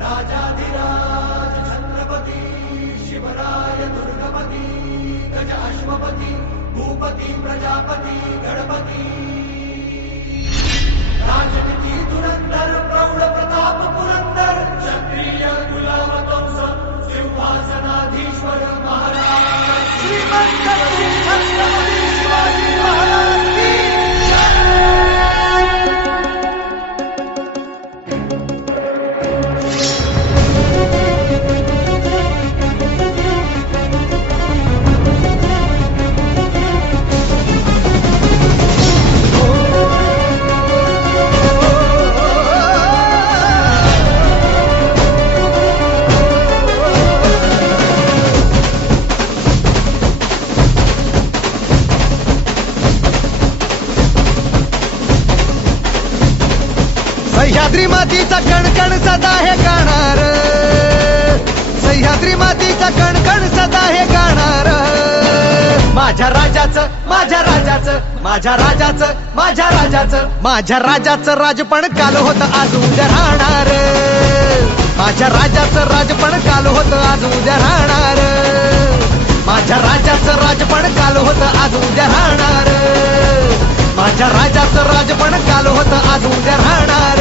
राजाधिराज छत्रपती शिवराय दुर्गपती गज अश्वपती भूपती प्रजापती गणपती. राजनीती धुरंधर प्रौढ प्रताप पुरंदर क्षत्रिय गुलाम कंस सिंहासनाधीश्वर महाराज. श्रीमंत सह्याद्री मातीचा कणकण सदा हे गाणार. सह्याद्री मातीचा कणकण सदा हे गाणार. माझ्या राजाचं माझ्या राजाचं माझ्या राजाचं माझ्या राजाचं. माझ्या राजाचं राजपण काल होत आज उद्या राहणार. माझ्या राजाचं राजपण काल होत आज उद्या राहणार. माझ्या राजाचं राजपण काल होत आज उद्या राहणार. माझ्या राजाचं राजपण काल होत आज उद्या राहणार.